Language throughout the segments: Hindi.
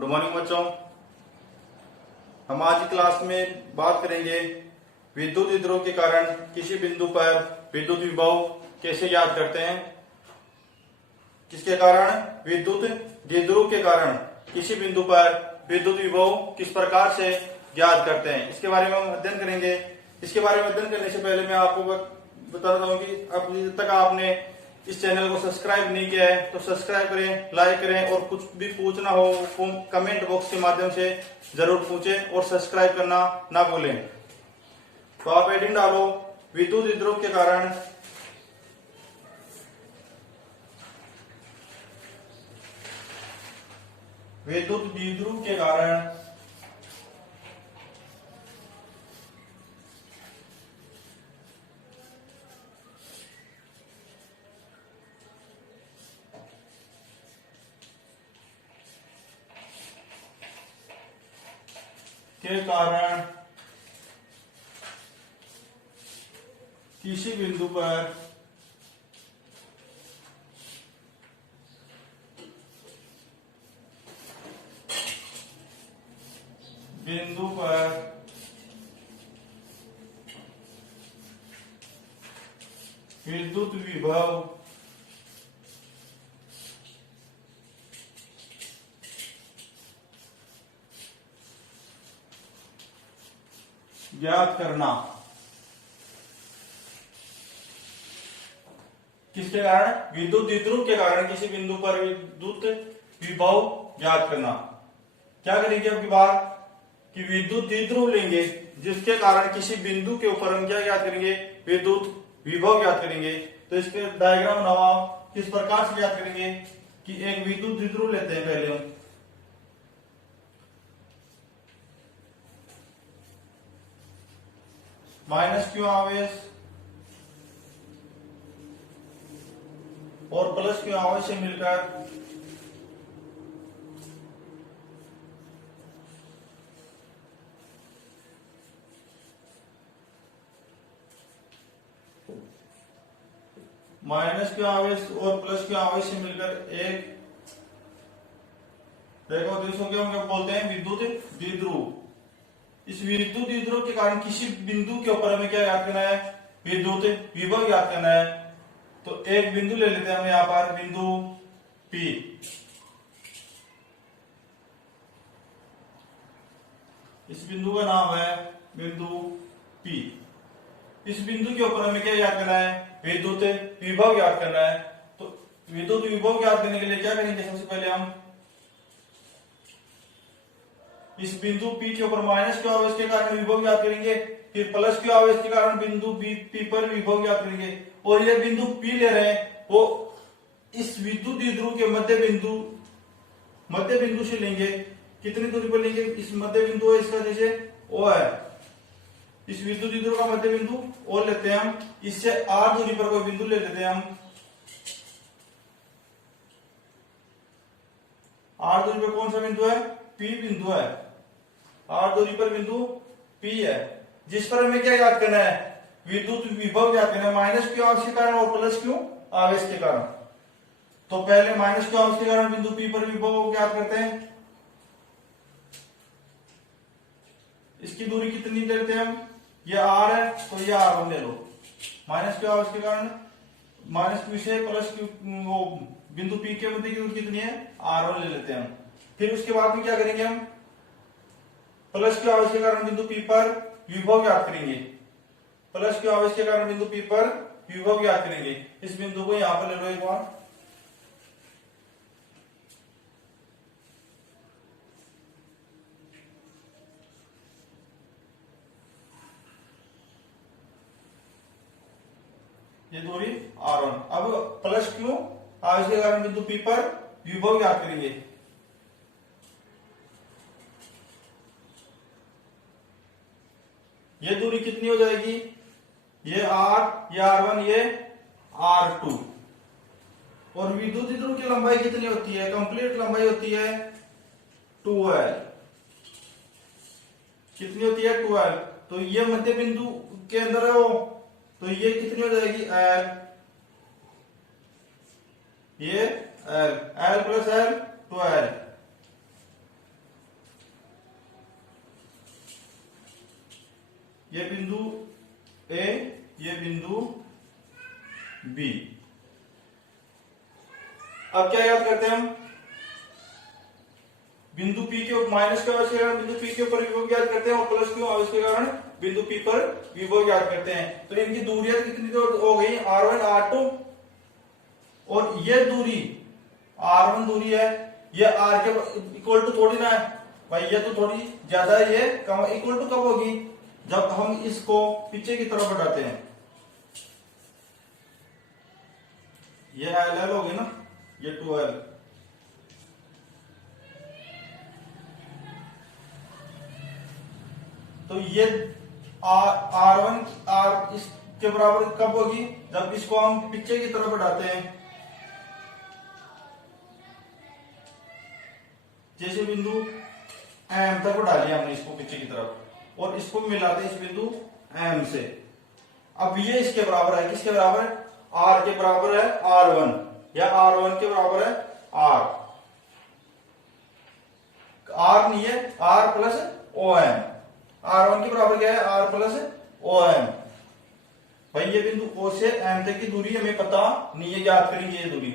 गुड मॉर्निंग बच्चों। हम आज की क्लास में बात करेंगे विद्युत विद्रोह के कारण किसी बिंदु पर विद्युत विभव कैसे ज्ञात करते हैं। किसके कारण? विद्युत द्विध्रुव के कारण किसी बिंदु पर विद्युत विभव किस प्रकार से ज्ञात करते हैं, इसके बारे में हम अध्ययन करेंगे। इसके बारे में अध्ययन करने से पहले मैं आपको बताता हूँ कि अब तक आपने इस चैनल को सब्सक्राइब नहीं किया है तो सब्सक्राइब करें, लाइक करें और कुछ भी पूछना हो कमेंट बॉक्स के माध्यम से जरूर पूछें और सब्सक्राइब करना ना भूलें। तो आप हेडिंग डालो विद्युत विद्रोह के कारण विद्युत द्विध्रुव के कारण किसी बिंदु पर विद्युत विभव ज्ञात करना। किसके कारण? विद्युत द्विध्रुव के कारण किसी बिंदु पर विद्युत विभव ज्ञात करना। क्या करेंगे अब की बार कि विद्युत द्विध्रुव लेंगे जिसके कारण किसी बिंदु के ऊपर हम क्या ज्ञात करेंगे? विद्युत विभव ज्ञात करेंगे। तो इसके डायग्राम बनाओ, किस प्रकार से ज्ञात करेंगे कि एक विद्युत द्विध्रुव लेते हैं। पहले हम माइनस क्यू आवेश और प्लस क्यू आवेश से मिलकर माइनस क्यू आवेश और प्लस क्यू आवेश से मिलकर एक देखो हम क्या बोलते हैं? विद्युत द्विध्रुव। इस विद्युत द्विध्रुव के कारण किसी बिंदु के ऊपर हमें क्या याद करना है? विद्युत विभव याद करना है। तो एक बिंदु ले लेते हैं हम यहां पर, बिंदु P। इस बिंदु का नाम है बिंदु P। इस बिंदु के ऊपर हमें क्या याद करना है? विद्युत विभव याद करना है। तो विद्युत विभव याद करने के लिए क्या करेंगे? सबसे पहले हम इस बिंदु P के ऊपर माइनस क्यू आवेश के कारण विभव याद करेंगे, फिर प्लस क्यू आवेश के कारण बिंदु P पर विभव याद करेंगे। और ये बिंदु P ले रहे हैं वो इस विद्युत द्विध्रुव के मध्य बिंदु से लेंगे। कितनी दूरी पर लेंगे? इस मध्य बिंदु है इसका, जैसे O है, इस विद्युत द्विध्रुव का मध्य बिंदु O लेते हैं हम। इससे R दूरी पर कोई बिंदु ले लेते हैं हम। R दूरी पर कौन सा बिंदु है? P बिंदु है। R दूरी पर बिंदु P है जिस पर हमें क्या याद करना है? विद्युत विभव याद करना है, माइनस क्यू आवेश के कारण और प्लस क्यू आवेश के कारण। तो पहले माइनस क्यू आवेश के कारण बिंदु P पर विभव याद करते हैं। इसकी दूरी कितनी लेते हैं हम? ये R है तो ये R1 ले लो। माइनस क्यू आवेश के कारण माइनस क्यू से प्लस क्यू वो बिंदु P के मध्य की दूरी कितनी है? R1 ले लेते हैं हम। फिर उसके बाद में क्या करेंगे हम? प्लस क्यू आवेश के कारण बिंदु P पर विभव ज्ञात करेंगे। प्लस क्यू आवेश के कारण बिंदु P पर विभव ज्ञात करेंगे। इस बिंदु को यहां पर ले लो एक बार। ये दूरी R1। अब प्लस क्यू आवेश के कारण बिंदु P पर विभव ज्ञात करेंगे। ये दूरी कितनी हो जाएगी? ये R, ये R1, ये R2। और विद्युत द्विध्रुव की लंबाई कितनी होती है? कंप्लीट लंबाई होती है 12। कितनी होती है? 12। तो ये मध्य बिंदु के अंदर है वो, तो ये कितनी हो जाएगी? L। ये L, L प्लस L 12। ये बिंदु ए, ये बिंदु बी। अब क्या याद करते हैं हम, बिंदु पी के माइनस के कारण बिंदु पी के ऊपर विभव याद करते हैं और प्लस क्यों इसके कारण बिंदु पी पर विभव याद करते हैं। तो इनकी दूरियां कितनी तो हो गई, R1 R2, और ये दूरी R1 दूरी है, ये R के इक्वल टू थोड़ी ना है भाई, ये तो थोड़ी ज्यादा है, ये कम इक्वल टू कब होगी, जब हम इसको पीछे की तरफ बढ़ाते हैं। ये LL होगी ना, ये 2L। तो ये R1 R इसके बराबर कब होगी, जब इसको हम पीछे की तरफ बढ़ाते हैं। जैसे बिंदु M तक बढ़ा लिया हमने इसको पीछे की तरफ, और इसको मिलाते हैं इस बिंदु M से। अब ये इसके बराबर है, किसके बराबर है, R के बराबर है R1, या R1 के बराबर है R। R नहीं है, R प्लस OM। R1 के बराबर क्या है, R प्लस OM। भाई ये बिंदु O से M तक की दूरी हमें पता नहीं है, याद करेंगे ये दूरी।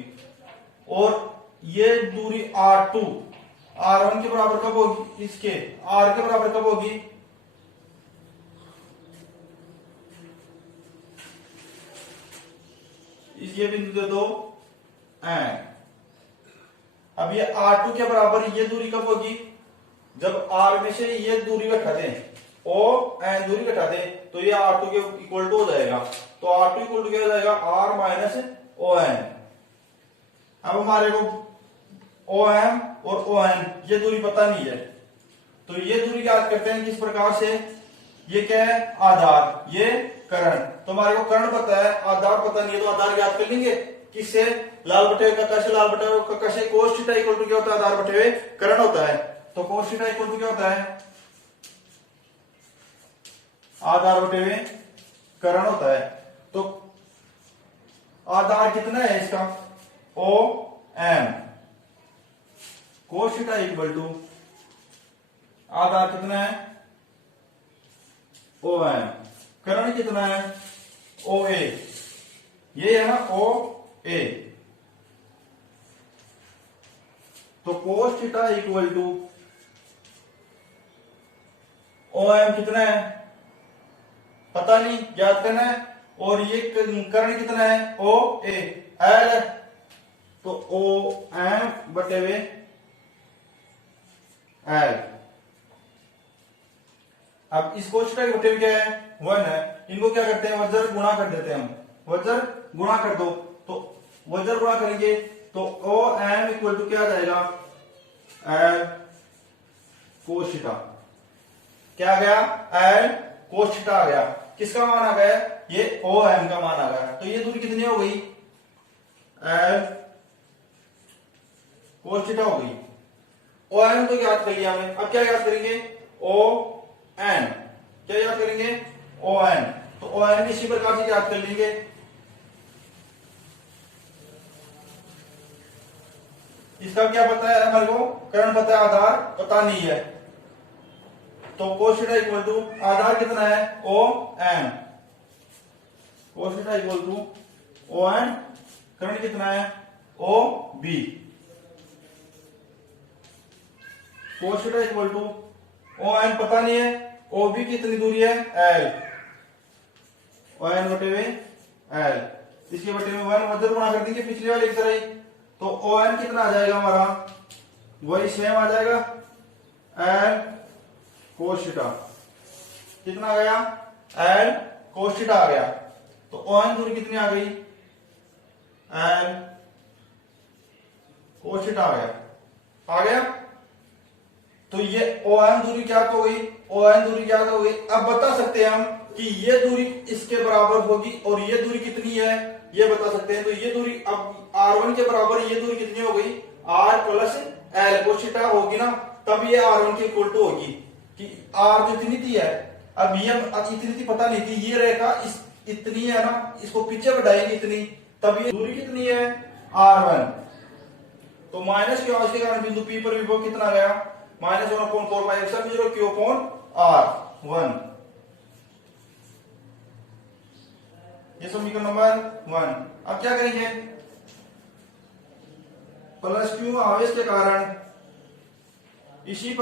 और ये दूरी R2 R1 के बराबर कब होगी, इसके R के बराबर कब होगी, ये बिंदु दे दो M। अब ये R2 के बराबर ये दूरी कब होगी, जब R में से ये दूरी घटा दें, O N दूरी घटा दें, तो ये R2 के इक्वल टू हो जाएगा। तो R2 इक्वल टू क्या हो जाएगा, R माइनस ON। अब हमारे को OM और ON ये दूरी पता नहीं है, तो ये दूरी याद करते हैं किस प्रकार से, ये क्या है आधार, ये कर्ण। तो हमारे को कर्ण पता है, आधार पता नहीं है, तो आधार याद कर लेंगे किससे, लाल बटे कक्का से, लाल बटे कक्का से कोस थीटा इक्वल टू क्या होता है, आधार बटे हुए कर्ण होता है। तो कोस थीटा इक्वल टू क्या होता है, आधार बटे हुए कर्ण होता है। तो आधार कितना है इसका, OM, cos theta equal to आधार कितना है OM, कर्ण कितना है OA, ये है ना OA। तो cos theta equal to OM कितना है पता नहीं, याद करना है। और ये कर्ण कितना है OA, L है, तो OM बटे हुए L। अब इस कोस थीटा बटे हुए क्या है 1 है, इनको क्या करते हैं, वज्र गुणा कर देते हैं हम, वज्र गुणा कर दो, तो वज्र गुणा करेंगे तो OM इक्वल टू क्या आ जाएगा, L कोस थीटा। क्या आ गया, L कोस थीटा आ गया। किसका मान आ गया, ये OM का मान आ गया। तो ये दूरी कितनी हो गई, L कोस थीटा हो गई। OM तो याद कर लिया हमने, अब क्या याद करेंगे, ON, क्या याद करेंगे ON। तो ON इसी प्रकार से याद कर लेंगे। इसका क्या पता है हमारे को, कर्ण पता है, आधार पता नहीं है। तो कोस थीटा इक्वल टू आधार कितना है OM, cos theta equal to ON, कर्ण कितना है OB, cos theta equal to ON पता नहीं है, OB कितनी दूरी है L, ON बटे हुए L, इसके बटे में 1 वज्र गुणा कर देंगे पिछले वाले की तरह ही। तो ON कितना आ जाएगा हमारा, वही सेम आ जाएगा L कोस थीटा, कितना आ गया L कोस थीटा आ गया। तो ON दूरी कितनी आ गई, L कोस थीटा आ गया। तो ये OM दूरी क्या हो गई, ON दूरी क्या हो गई। अब बता सकते हैं हम कि ये दूरी इसके बराबर होगी और ये दूरी कितनी है, ये बता सकते हैं। तो ये दूरी अब R1 के बराबर, ये दूरी कितनी हो गई, R plus L cos theta होगी ना, तब ये R1 के इक्वल टू होगी कि R जो इतनी थी है, अब ये इतनी थी पता नहीं थी, ये रेखा इतनी है ना, इसको पीछे बढ़ाएंगे इतनी, तब ये दूरी कितनी है R1। तो माइनस क्यों, इसके कारण बिंदु P पर विभव कितना गया, -1/4 पाई एप्सिलॉन 0 Q/R1। ये समीकरण नंबर 1। अब क्या करेंगे, प्लस क्यू आवेश के कारण इसी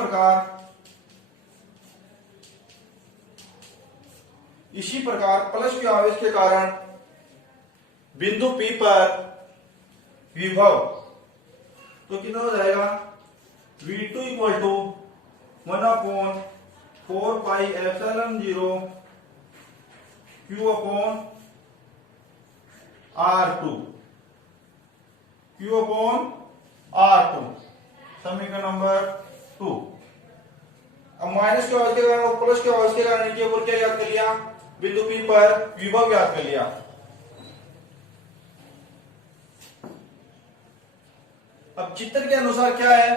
प्रकार प्लस क्यू आवेश के कारण बिंदु P पर विभव, तो कितना हो जाएगा, V2 equal to 1/4 pi epsilon 0 Q upon R2, समीकरण नंबर 2। अब माइनस के आवेश के कारण और प्लस के आवेश के कारण इनके ऊपर क्या याद कर लिया, बिंदु P पर विभव याद कर लिया। अब चित्र के अनुसार क्या है,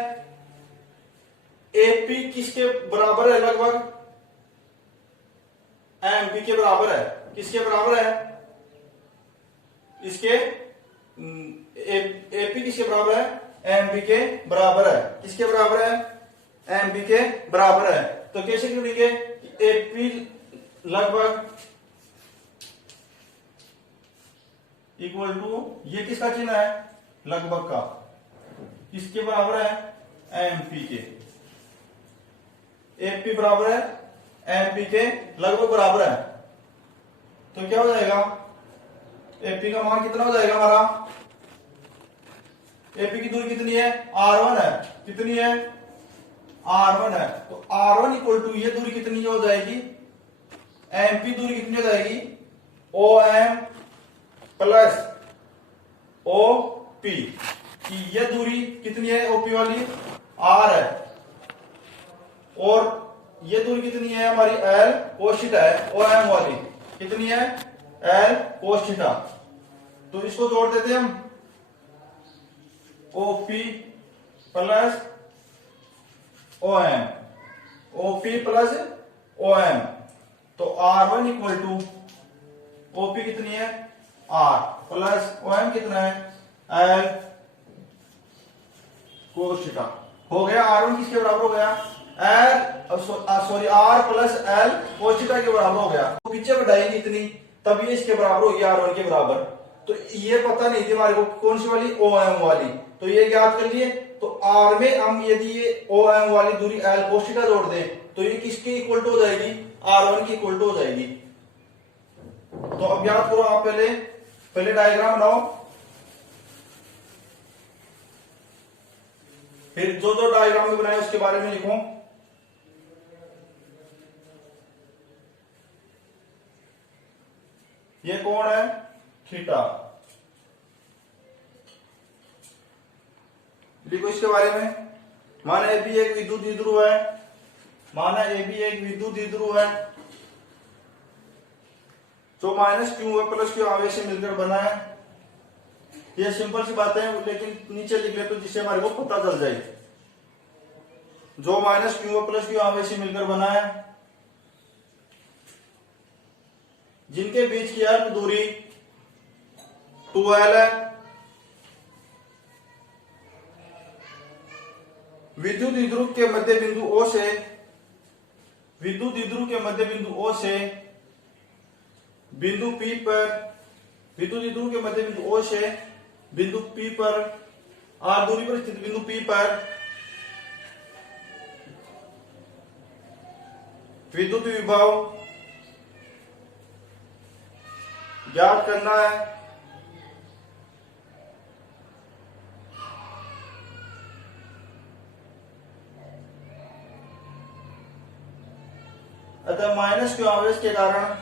AP किसके बराबर है, लगभग MP के बराबर है। किसके बराबर है, इसके AP किसके बराबर है, MP के बराबर है। किसके बराबर है, MP के बराबर है। तो कैसे लिखेंगे, AP लगभग इक्वल टू, ये किसका चिन्ह है, लगभग का, किसके बराबर है, MP के। AP बराबर है MP के लगभग बराबर है, तो क्या हो जाएगा, AP का मान कितना हो जाएगा हमारा, AP की दूरी कितनी है, R1 है। कितनी है, R1 है। तो R1 इक्वल टू ये दूरी कितनी हो जाएगी, MP दूरी कितनी हो जाएगी, OM प्लस OP की ये दूरी कितनी है, OP वाली R है, और ये दूरी कितनी है हमारी, L cos थीटा है। OM वाली कितनी है, L cos थीटा। तो इसको जोड़ देते हैं हम, OP plus OM, OP plus OM, तो R1 इक्वल टू OP कितनी है, R प्लस OM कितना है, L cos थीटा। हो गया, R1 किसके बराबर हो गया, R plus L cos theta के बराबर हो गया। तो पीछे बढ़ाएंगे इतनी, तब ये इसके बराबर होगी, R1 के बराबर। तो ये पता नहीं थी हमारे को कौन सी वाली, OM वाली, तो ये याद कर लिए। तो R में हम यदि ये OM वाली दूरी L cos थीटा जोड़ दें, तो ये किसके इक्वल टू हो जाएगी, R1 की इक्वल टू हो जाएगी। तो अब याद करो, आप पहले डायग्राम बनाओ, फिर जो जो डायग्राम में बनाए उसके बारे में लिखो। ये कौन है, थीटा, लिखो इसके बारे में। माना AB एक विद्युत द्विध्रुव है, माना AB एक विद्युत द्विध्रुव है जो माइनस क्यू व प्लस क्यू आवेश से मिलकर बना है। ये सिंपल सी बातें हैं, लेकिन नीचे लिख ले तो जिससे हमारे को पता चल जाए। जो माइनस क्यू व प्लस क्यू आवेश से मिलकर बना है, जिनके बीच की अर्ध दूरी 2L है। विद्युत द्विध्रुव के मध्य बिंदु O से, विद्युत द्विध्रुव के मध्य बिंदु O से बिंदु P पर, विद्युत द्विध्रुव के मध्य बिंदु O से बिंदु P पर, R दूरी पर स्थित बिंदु P पर विद्युत विभव ज्ञात करना है। अतः माइनस क्यू आवेश के कारण,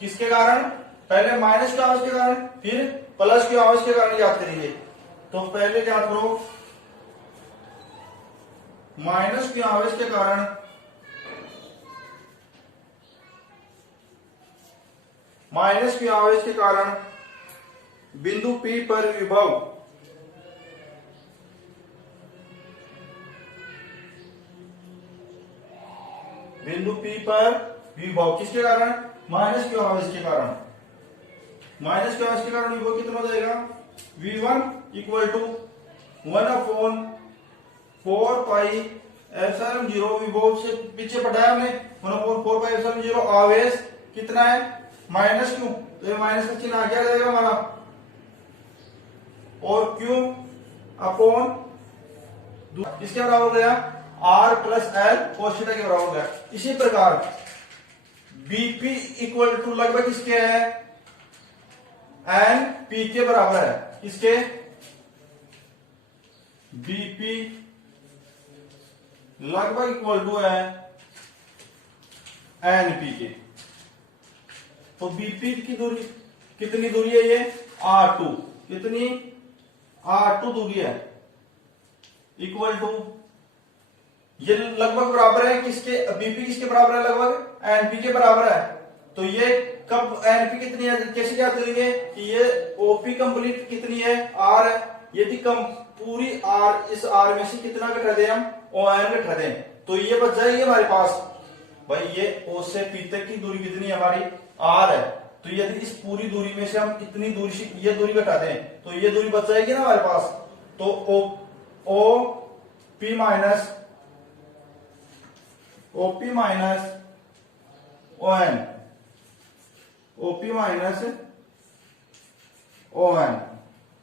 किसके कारण, पहले माइनस क्यू आवेश के कारण, फिर प्लस क्यू आवेश के कारण याद करेंगे। तो पहले याद करो, माइनस क्यू आवेश के कारण बिंदु P पर विभव किसके कारण, माइनस क्यू आवेश के कारण। माइनस क्यू आवेश के कारण विभव कितना हो जाएगा, V1 equal to 1/4 pi epsilon 0, विभव से पीछे पढ़ाया हमने, 1/4 पाई एप्सिलॉन 0 आवेश कितना है माइनस क्यू, तो ये माइनस का चिन्ह आ जाएगा हमारा, और क्यू अपॉन किसके बराबर हो गया R plus L cos theta के बराबर हो गया। इसी प्रकार बीपी इक्वल टू लगभग किसके है एन पी के बराबर है, किसके बीपी लगभग इक्वल टू है एन पी के। तो बीपी की दूरी कितनी दूरी है ये R2, कितनी R2 दूरी है इक्वल टू ये लगभग बराबर है किसके, बीपी किसके बराबर है लगभग एनपी के बराबर है। तो ये कब एनपी कितनी है कैसे क्या करेंगे कि ये ओपी कंप्लीट कितनी है आर है, यदि कम पूरी आर इस आर में से कितना घटा दें हम ओ एन घटा दें तो ये बच जाएगी हमारे पास भाई ये ओ से पी तक की दूरी कितनी है हमारी आर है। तो यदि इस पूरी दूरी में से हम इतनी दूरी से ये दूरी घटा दें तो ये दूरी बच जाएगी ना हमारे पास। तो O P minus OP minus O N, OP minus O N,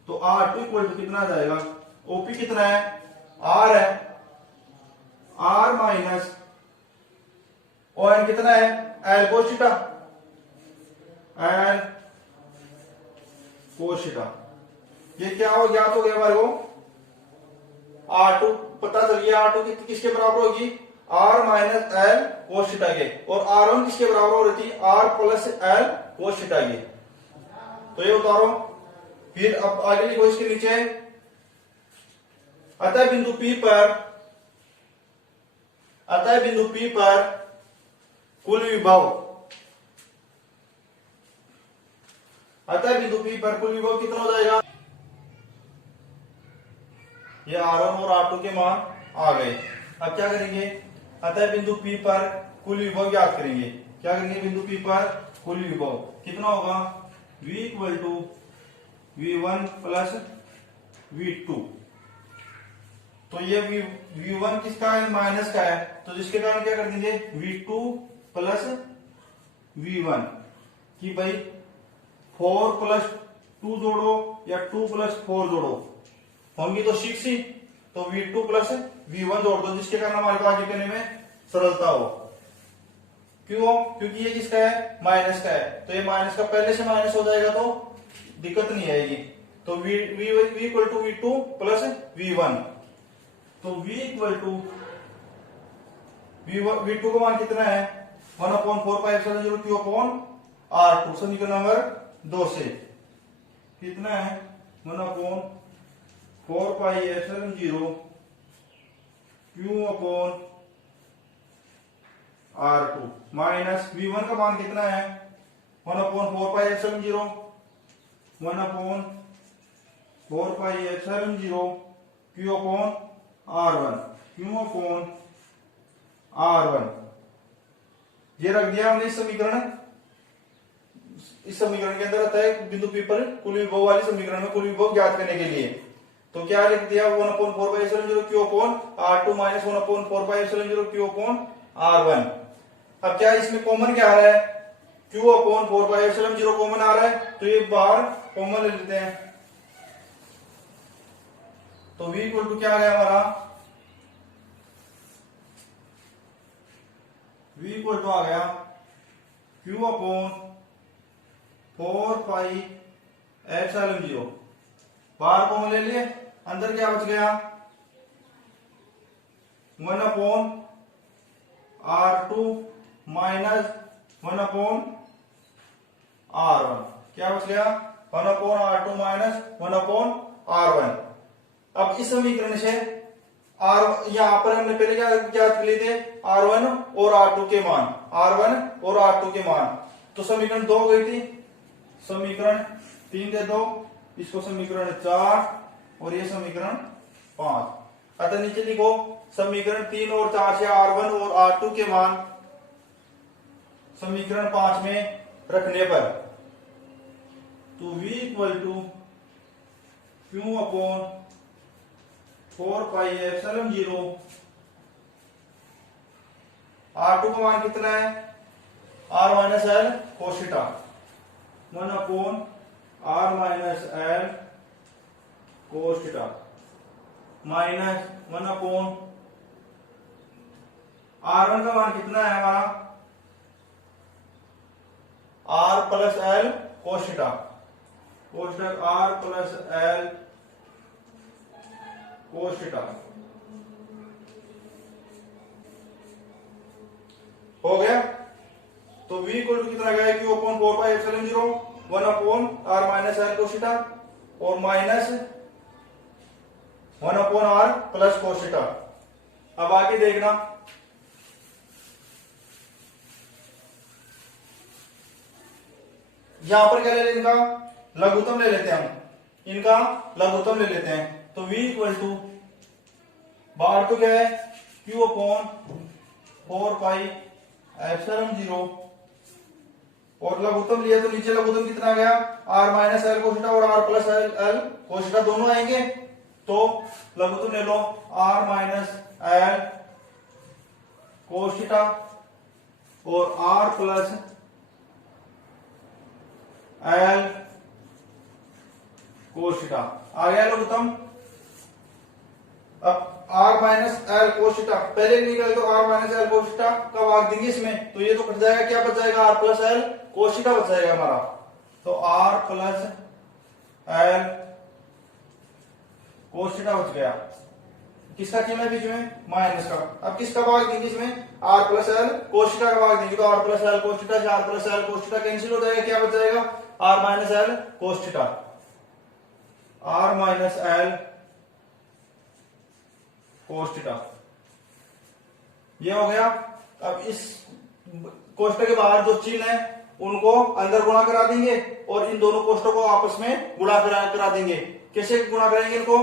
तो R2 इक्वल टू कितना आ जाएगा, ओपी कितना है R है, R माइनस ओ एन कितना है L cos theta, L cos theta. ये क्या हो ज्ञात हो गया हमारे को R2 पता चल गया, R2 किसके बराबर होगी R minus L cos theta के, और R1 किसके बराबर हो रही थी R plus L cos theta के। तो ये उतारो, फिर अब आगे लिखो इसके नीचे अतः बिंदु P पर कुल विभव, अतः बिंदु P पर कुल विभव कितना हो जाएगा, ये R1 और R2 के मान आ गए। अब क्या करेंगे अतः बिंदु P पर कुल विभव ज्ञात करेंगे। क्या करेंगे बिंदु P पर कुल विभव कितना होगा V equal to V1 plus V2। तो ये V1 किसका है माइनस का है, तो जिसके कारण क्या कर देंगे V2 प्लस V1 कि भाई 4 प्लस 2 जोड़ो या 2 प्लस 4 जोड़ो होंगी तो 6 ही, तो V2 प्लस V1 जोड़ दो जिसके कारण हमारे को आगे करने में सरलता हो। क्यों, क्योंकि ये किसका है माइनस का है, तो ये माइनस का पहले से माइनस हो जाएगा तो दिक्कत नहीं आएगी। तो V equal to V2 plus V1, तो V इक्वल टू V2 का मान कितना है 1/4 Q अपॉन R2, समीकरण नंबर 2 से कितना है 1/4 Q upon R2 minus V1 का मान कितना है 1/4 Q upon R1, Q upon R1। ये रख दिया हमने इस समीकरण के अंदर आता है बिंदु P पर कुल विभव वाले समीकरण में कुल विभव ज्ञात करने के लिए। तो क्या लिख दिया 1/4 Q upon R2 minus 1/4 Q upon R1। अब क्या इसमें कॉमन क्या आ रहा है Q अपॉन 4/0 कॉमन आ रहा है, तो ये बाहर कॉमन ले लेते हैं। तो V इक्वल टू क्या आ गया हमारा V इक्वल टू आ गया Q अपॉन 4πε0, बाहर कॉमन ले लिए, अंदर क्या बच गया 1/R2 माइनस 1/R1, क्या बच गया 1/R2 माइनस 1/R1। अब इस समीकरण से यहां पर हमने पहले क्या कर लिए थे R1 और R2 के मान, R1 और R2 के मान, तो समीकरण 2 हो गई थी, समीकरण 3 दे दो, इसको समीकरण 4 और ये समीकरण 5। अतः नीचे लिखो समीकरण 3 और 4 से R1 और R2 के मान समीकरण 5 में रखने पर, तो V equal to Q upon 4πε0, R2 का मान कितना है R minus L cos theta, 1 upon R minus L cos theta minus 1 upon R1 का मान कितना है हमारा, R plus L cos theta, कोष्टक R plus L cos theta हो गया। तो v इक्वल टू कितना गया, q upon 4 pi epsilon 0 1 upon r minus L cos theta और minus 1 upon r plus cos theta. अब आगे देखना, यहां पर क्या ले लेते, इनका लघुत्तम ले लेते हैं हम, इनका लघुत्तम ले लेते हैं। तो v इक्वल टू बाहर तो क्या है q अपॉन 4 पाई एप्सिलॉन 0 और लघुत्तम लिया तो नीचे लघुत्तम कितना आ गया, r minus L cos theta और r plus L cos theta दोनों आएंगे। तो लघुत्तम ले लो r minus L cos theta और r plus L cos theta आ गया लघुत्तम। अब r minus L cos theta पहले निकल तो r minus L cos theta का भाग देंगे इसमें, तो ये तो कट जाएगा, क्या बच जाएगा, r plus L cos theta बच जाएगा हमारा। तो r plus L cos theta बच गया, किसका चिन्ह है बीच में, माइनस का। अब किसका भाग देंगे इसमें, r plus L cos theta का भाग देंगे, तो r plus L cos theta से r plus L cos theta cancel हो जाएगा, क्या बच जाएगा, r minus L cos theta, r minus L cos theta ये हो गया। अब इस कोष्टक के बाहर जो चिन्ह है उनको अंदर गुणा करा देंगे और इन दोनों कोष्टकों को आपस में गुणा करा देंगे। कैसे गुणा करेंगे इनको,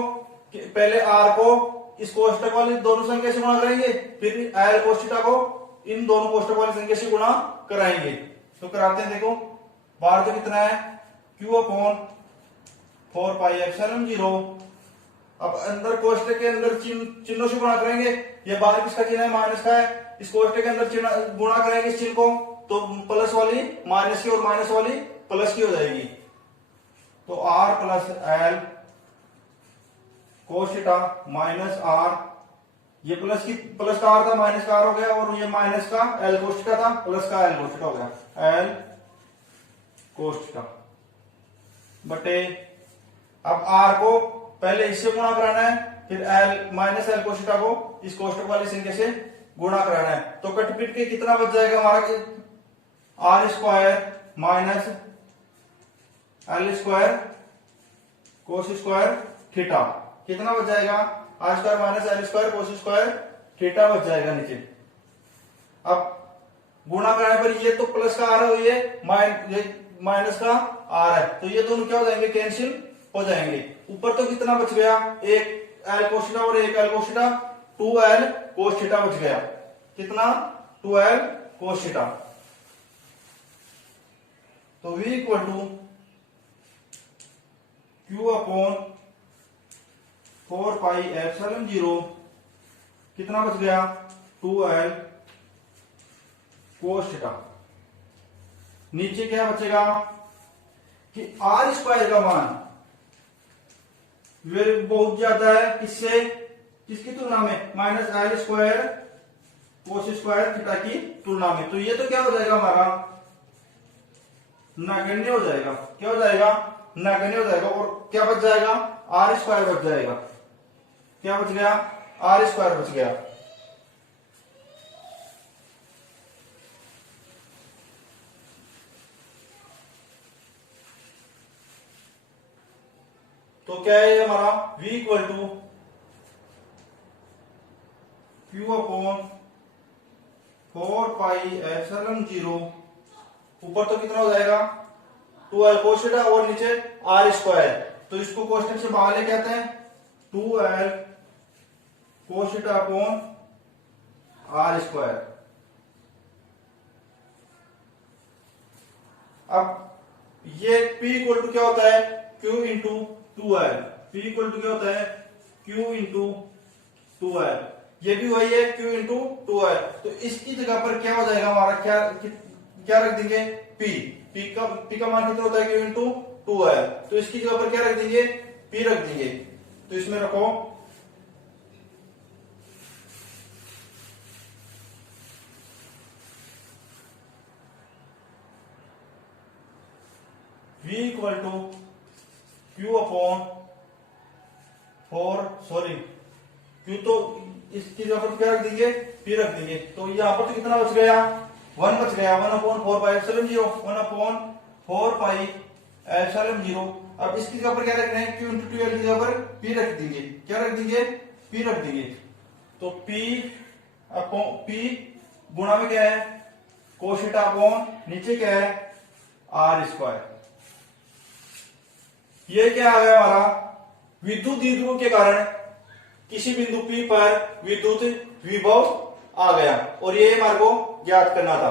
पहले r को इस कोष्टक वाली दोनों संख्या से गुणा करेंगे, फिर एल कोस थीटा को इन दोनों कोष्टक वाली संख्या से गुणा कराएंगे। तो कराते हैं, देखो बाहर तो कितना है q अपॉन 4 पाई एप्सिलॉन 0। अब अंदर कोष्टक के अंदर चिन्हों से गुणा करेंगे, ये बाहर किसका चिन्ह है, माइनस का है, इस कोष्टक के अंदर चिन्ह गुणा करेंगे इस चिन्ह को, तो प्लस वाली माइनस की और माइनस वाली प्लस की हो जाएगी। तो r plus L cos theta minus r, ये प्लस का r था, माइनस का r हो गया, और ये माइनस का एल कोस थीटा था, प्लस का एल कोस थीटा हो गया, एल कोस थीटा बटे, अब r को पहले इससे गुणा कराना है, फिर L minus L cos theta को इस कोष्टक वाली संख्या से गुणा कराना है। तो कटपीट के कितना बच जाएगा हमारा, R square minus L square cos square theta, कितना बच जाएगा, R square minus L square cos square theta बच जाएगा नीचे। अब गुणा कराने पर ये तो प्लस का आर है, ये माइनस का आर है, तो ये दोनों क्या हो जाएंगे, कैंसिल हो जाएंगे। ऊपर तो कितना बच गया, एक एल कोस थीटा और एक L cos theta, 2l cos theta बच गया, कितना 2l कोस थीटा। तो v equal to q upon 4 pi epsilon 0 कितना बच गया, 2l कोस थीटा। नीचे क्या बचेगा कि r स्क्वायर का मान बहुत ज्यादा है, किससे, किसकी तुलना में, minus L square cos square theta की तुलना में। तो ये तो क्या हो जाएगा हमारा, नगण्य हो जाएगा, क्या हो जाएगा, नगण्य हो जाएगा, और क्या बच जाएगा, आर स्क्वायर बच जाएगा, क्या बच गया, आर स्क्वायर बच गया। तो क्या है हमारा, v equal to q upon 4 pi epsilon 0, ऊपर तो कितना हो जाएगा, 2l कोस थीटा और नीचे r स्क्वायर, तो इसको कोष्टक से बाहर लेके आते हैं, 2l cos theta upon r square. अब ये p इक्वल टू क्या होता है, q into 2l, p equal to क्या होता है, q इंटू 2l, ये भी वही है q इंटू 2l। तो इसकी जगह पर क्या हो जाएगा हमारा, क्या क्या रख देंगे पी। पी का मान कितना होता है Q इंटू 2L, तो इसकी जगह पर क्या रख देंगे पी रख देंगे। तो इसमें रखो V equal to Q upon 4, sorry Q, तो इसकी जगह पर क्या रख देंगे P रख देंगे। तो यहाँ पर तो कितना बच गया 1 बच गया, 1 upon 4 pi epsilon 0, 1 upon 4 pi epsilon 0। अब इसकी जगह पर क्या रखना है Q इंटू 2L की जगह पर P रख देंगे। क्या रख देंगे P रख देंगे। तो P अपॉन P गुणा में क्या है cos थीटा अपॉन नीचे क्या है R स्क्वायर। ये क्या आ गया हमारा विद्युत द्विध्रुव के कारण किसी बिंदु P पर विद्युत विभव आ गया, और ये हमारे को ज्ञात करना था।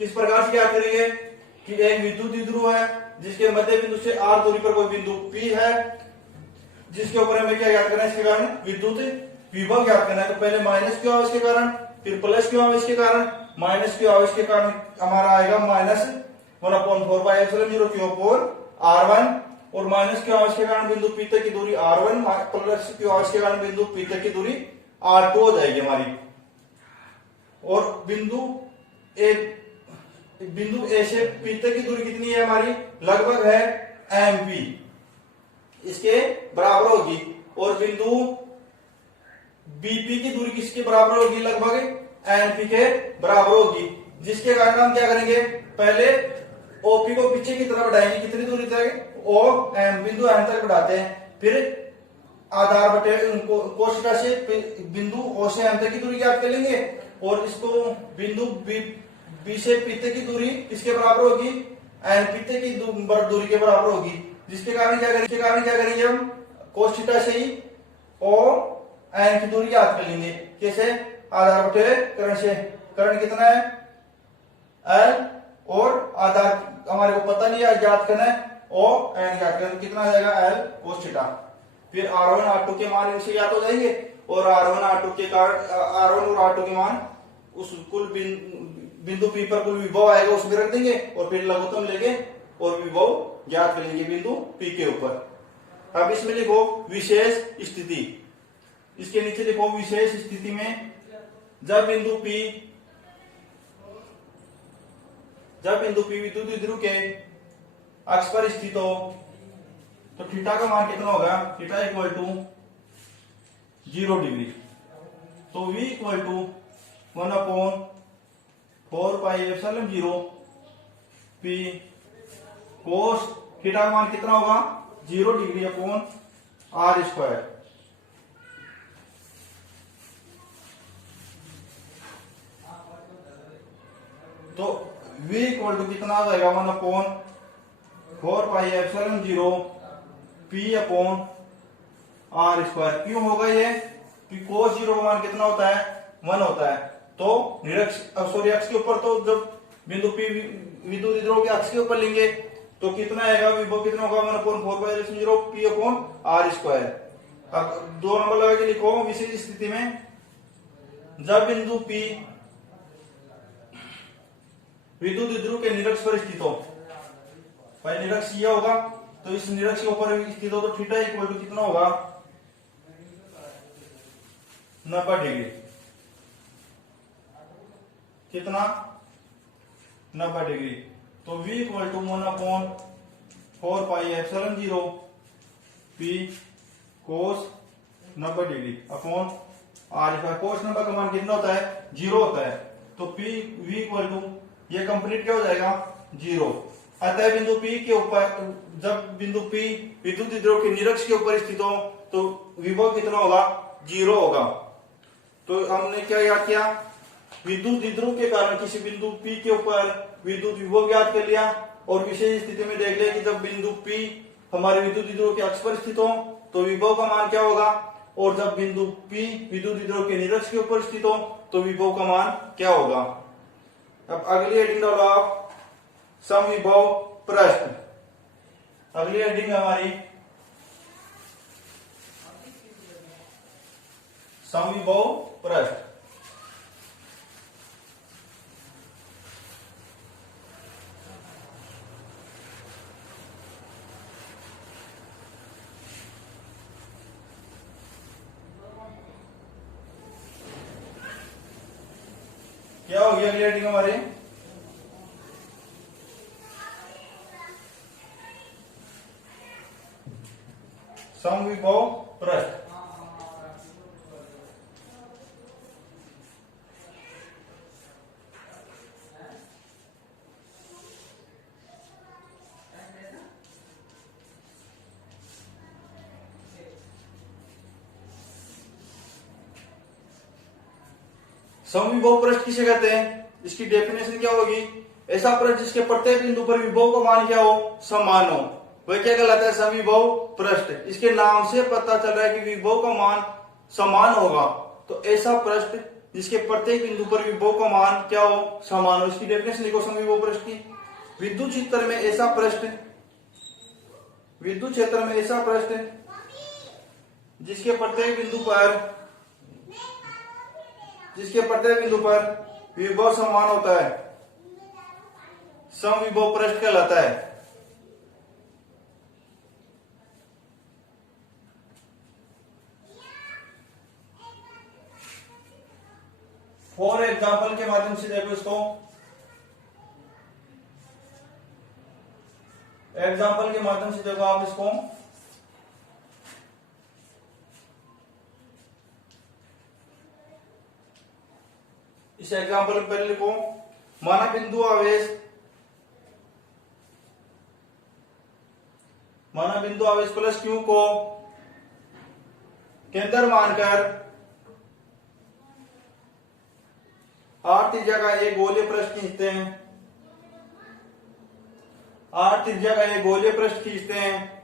किस प्रकार से ज्ञात करेंगे कि एक विद्युत द्विध्रुव है जिसके मध्य बिंदु से R दूरी पर कोई बिंदु P है, जिसके ऊपर हमें क्या ज्ञात करना है, इसके कारण विद्युत विभव ज्ञात करना है। तो पहले माइनस क्यू आवेश के कारण, फिर प्लस क्यू आवेश के कारण, माइनस क्यू आवेश के कारण हमारा आएगा minus 1/4 pi epsilon 0 Q upon R1, और माइनस क्यू आवेश के कारण बिंदु P तक की दूरी R1, प्लस क्यू आवेश के कारण बिंदु P तक की दूरी R2 हो जाएगी हमारी। और बिंदु A से P तक की दूरी कितनी है हमारी, लगभग है MP, इसके बराबर होगी। और बिंदु BP की दूरी किसके बराबर होगी, लगभग NP के बराबर होगी, जिसके कारण हम क्या करेंगे पहले OP को पीछे की तरफ बढ़ाएंगे, कितनी दूरी तक बिंदु M तक बढ़ाते हैं, फिर आधार बटे cos थीटा से बिंदु O से M तक की दूरी ज्ञात कर लेंगे, और इसको बिंदु B से P तक की दूरी किसके बराबर होगी, NP तक की दूरी के बराबर होगी, जिसके कारण क्या करेंगे हम cos थीटा से ही O N की दूरी ज्ञात कर लेंगे। कैसे, आधार बटे करण से, करण कितना है L, और आधार हमारे को पता नहीं है, ज्ञात करना है O N ज्ञात करना, कितना आ जाएगा L cos थीटा। फिर R1 R2 के मान इनसे ज्ञात हो जाएंगे, और R1 R2 के कारण R1 और R2 के मान उस कुल बिंदु P पर कुल विभव आएगा उसमें रख देंगे, और फिर लघुत्तम लेके और विभव ज्ञात कर लेंगे बिंदु P के ऊपर। अब इसमें लिखो विशेष स्थिति, इसके नीचे लिखो विशेष स्थिति में जब बिंदु P विद्युत द्विध्रुव के अक्ष पर स्थित हो, तो थीटा का मान कितना होगा, थीटा इक्वल टू 0 डिग्री। तो V equal to 1/4 pi epsilon 0 P cos theta का मान कितना होगा 0 डिग्री अपॉन R स्क्वायर। तो V इक्वल टू कितना आ जाएगा 1/4 pi epsilon 0 P upon R square. क्यों होगा ये कि कोस 0 का मान कितना होता है 1 होता है। तो अक्ष के ऊपर, तो जब बिंदु P विद्युत द्विध्रुव के अक्ष के ऊपर लेंगे तो कितना आएगा, विभव कितना होगा 1/4 pi epsilon 0 P upon R square. अब 2 नंबर लगा के लिखो विशेष स्थिति में जब बिंदु P विद्युत द्विध्रुव के निरक्ष पर स्थित हो, भाई निरक्ष ये होगा, तो इस निरक्ष के ऊपर स्थित हो, तो थीटा इक्वल टू कितना होगा 90 डिग्री। कितना 90 डिग्री। तो V equal to 1/4 pi epsilon 0 P cos 90 degree upon R square. Cos 90 का मान कितना होता है 0 होता है। तो V इक्वल टू ये कंप्लीट क्या हो जाएगा 0। अतः बिंदु P के ऊपर, जब बिंदु P विद्युत द्विध्रुव के निरक्ष के ऊपर स्थित हो तो विभव कितना होगा 0 होगा। तो हमने क्या याद किया, विद्युत द्विध्रुव के कारण किसी बिंदु P के ऊपर विद्युत विभव ज्ञात कर लिया, और विशेष स्थिति में देख लिया कि जब बिंदु P हमारे विद्युत द्विध्रुव के अक्ष पर स्थित हो तो विभव का मान क्या होगा, और जब बिंदु P विद्युत द्विध्रुव के निरक्ष के ऊपर स्थित हो तो विभव का मान क्या होगा। अब अगली हेडिंग डालो आप समविभव प्रश्न। अगली हेडिंग हमारी समविभव प्रश्न। क्या होगी अगली हेडिंग हमारी? समविभव पृष्ठ। समविभव पृष्ठ किसे कहते हैं? इसकी डेफिनेशन क्या होगी? ऐसा पृष्ठ जिसके प्रत्येक बिंदु पर विभव का मान क्या हो? समान हो, वह क्या कहलाता है? समविभव पृष्ठ। इसके नाम से पता चल रहा है कि विभव का मान समान होगा, तो ऐसा पृष्ठ जिसके प्रत्येक बिंदु पर विभव का मान क्या हो? समान हो। इसकी डेफिनेशन लिखो समविभव पृष्ठ की। विद्युत क्षेत्र में ऐसा पृष्ठ, विद्युत क्षेत्र में ऐसा पृष्ठ जिसके प्रत्येक बिंदु पर विभव समान होता है, समविभव पृष्ठ कहलाता है। फॉर एग्जाम्पल के माध्यम से देखो इसको, एग्जाम्पल के माध्यम से देखो आप इसको। इस एग्जाम्पल में पहले लिखो, माना बिंदु आवेश प्लस क्यू को केंद्र मानकर आर त्रिज्या का एक गोलीय पृष्ठ खींचते हैं, आर त्रिज्या का एक गोलीय पृष्ठ खींचते हैं।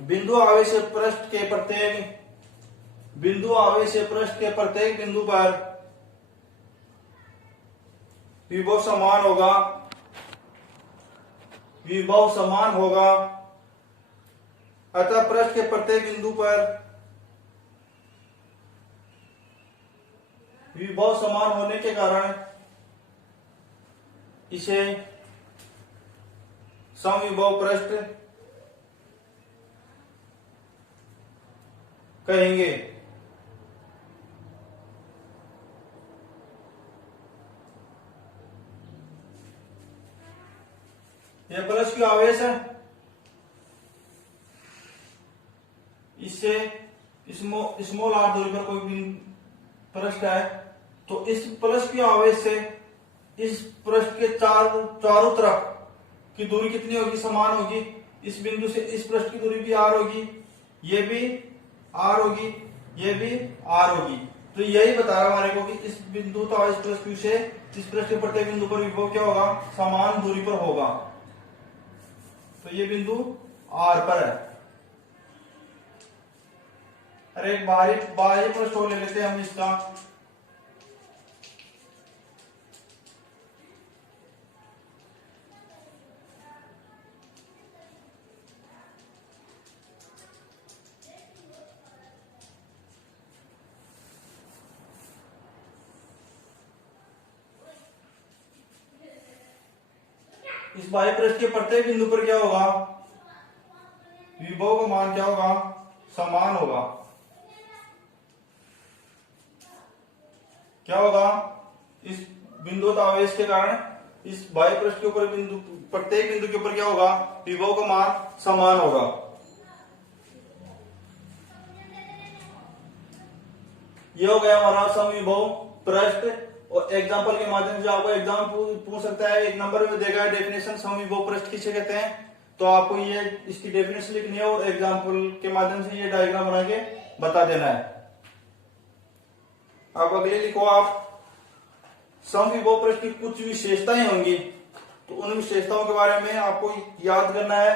बिंदु आवेश पृष्ठ के प्रत्येक बिंदु पर विभव समान होगा, अतः पृष्ठ के प्रत्येक बिंदु पर विभव समान होने के कारण इसे समविभव पृष्ठ कहेंगे। यह प्लस क्यू आवेश है, इससे स्मॉल आर दूरी पर कोई पृष्ठ है, तो इस प्लस क्यू आवेश से इस पृष्ठ के चारों तरफ की दूरी कितनी होगी? समान होगी। इस बिंदु से इस पृष्ठ की दूरी भी आर होगी, ये भी आर होगी, ये भी आर होगी। तो यही बता रहा हमारे को कि इस बिंदु तो आवेश प्लस क्यू से इस पृष्ठ के प्रत्येक बिंदु पर विभव क्या होगा? समान दूरी पर होगा। तो ये बिंदु आर पर है। अरे एक बाह्य पृष्ठ ले लेते हैं हम इसका। इस बाह्य पृष्ठ के प्रत्येक बिंदु पर क्या होगा? विभव का मान क्या होगा? समान होगा। क्या होगा? इस बिंदु आवेश के कारण इस बाह्य पृष्ठ के ऊपर प्रत्येक बिंदु के ऊपर क्या होगा? विभव का मान समान होगा। ये हो गया हमारा समविभव पृष्ठ। और एग्जाम्पल के माध्यम से आपको एग्जाम पूछ सकता है, एक नंबर में देगा डेफिनेशन समविभव पृष्ठ किसे कहते हैं, तो आपको ये इसकी डेफिनेशन लिखनी है और एग्जाम्पल के माध्यम से ये डायग्राम बना के बता देना है। अब अगले लिखो आप, समविभव पृष्ठ की कुछ विशेषताएं होंगी, तो उन विशेषताओं के बारे में आपको याद करना है।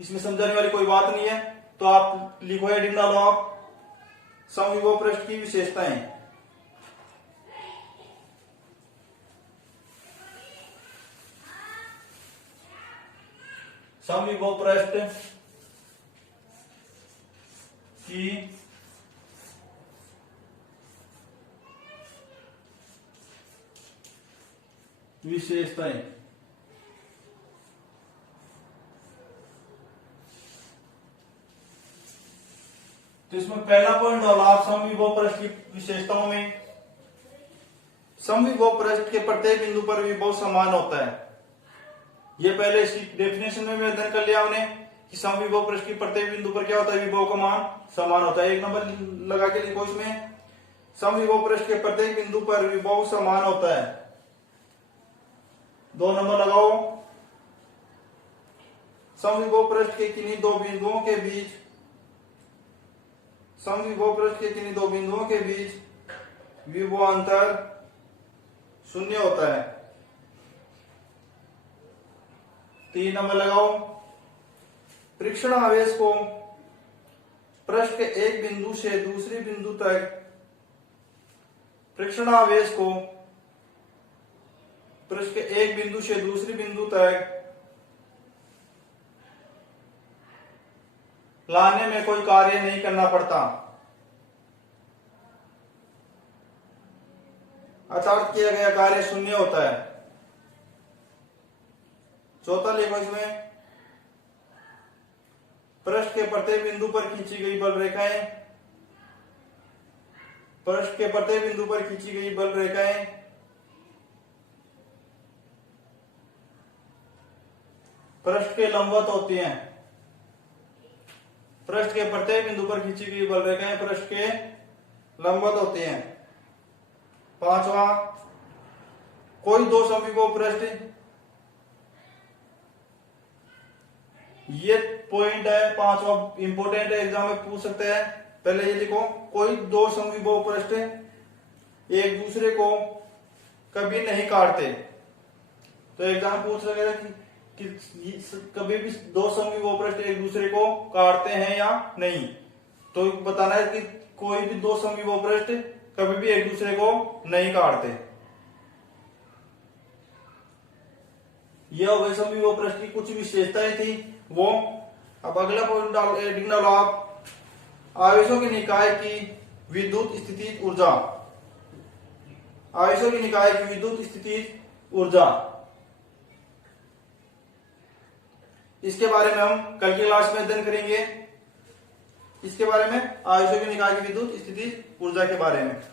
इसमें समझाने वाली कोई बात नहीं है, तो आप लिखो, हेडिंग डालो आप, समविभव पृष्ठ की विशेषताएं। समविभव पृष्ठ की विशेषताएं। तो इसमें पहला पॉइंट डाला आप समविभव पृष्ठ की विशेषताओं में। समविभव पृष्ठ के प्रत्येक बिंदु पर विभव समान होता है। ये पहले इसकी डेफिनेशन में भी अध्ययन कर लिया हमने कि समविभव पृष्ठ की प्रत्येक बिंदु पर क्या होता है, विभव का मान समान होता है। 1 नंबर लगा के लिखो इसमें, समविभव पृष्ठ के प्रत्येक बिंदु पर विभव समान होता है। 2 नंबर लगाओ, समविभव पृष्ठ के किन्हीं दो बिंदुओं के बीच, समविभव पृष्ठ के किन्हीं दो बिंदुओं के बीच विभव अंतर शून्य होता है। 3 नंबर लगाओ, परीक्षण आवेश को पृष्ठ के एक बिंदु से दूसरे बिंदु तक, परीक्षण आवेश को पृष्ठ के एक बिंदु से दूसरे बिंदु तक लाने में कोई कार्य नहीं करना पड़ता, अर्थात किया गया कार्य शून्य होता है। 4था लिखो इसमें, पृष्ठ के प्रत्येक बिंदु पर खींची गई बल रेखाएं, पृष्ठ के प्रत्येक बिंदु पर खींची गई बल रेखाएं पृष्ठ के लंबवत होती हैं। पृष्ठ के प्रत्येक बिंदु पर खींची गई बल रेखाएं पृष्ठ के लंबवत होती हैं। 5वां, कोई दो समविभव पृष्ठ, ये पॉइंट है 5वां, इंपोर्टेंट है, एग्जाम में पूछ सकते हैं। पहले ये लिखो, कोई दो समविभव पृष्ठ एक दूसरे को कभी नहीं काटते। तो एग्जाम पूछ सकेगा कि कभी भी दो समविभव पृष्ठ एक दूसरे को काटते हैं या नहीं। तो बताना है कि कोई भी दो समविभव पृष्ठ कभी भी एक दूसरे को नहीं काटते। यह हो गई समविभव पृष्ठ की कुछ विशेषताएं थी वो। अब अगला पॉइंट डालो आप, आवेशों के निकाय की विद्युत स्थिति ऊर्जा, आवेशों के निकाय की विद्युत स्थिति ऊर्जा, इसके बारे में हम कल की क्लास में अध्ययन करेंगे। इसके बारे में, आवेशों के निकाय की विद्युत स्थिति ऊर्जा के बारे में।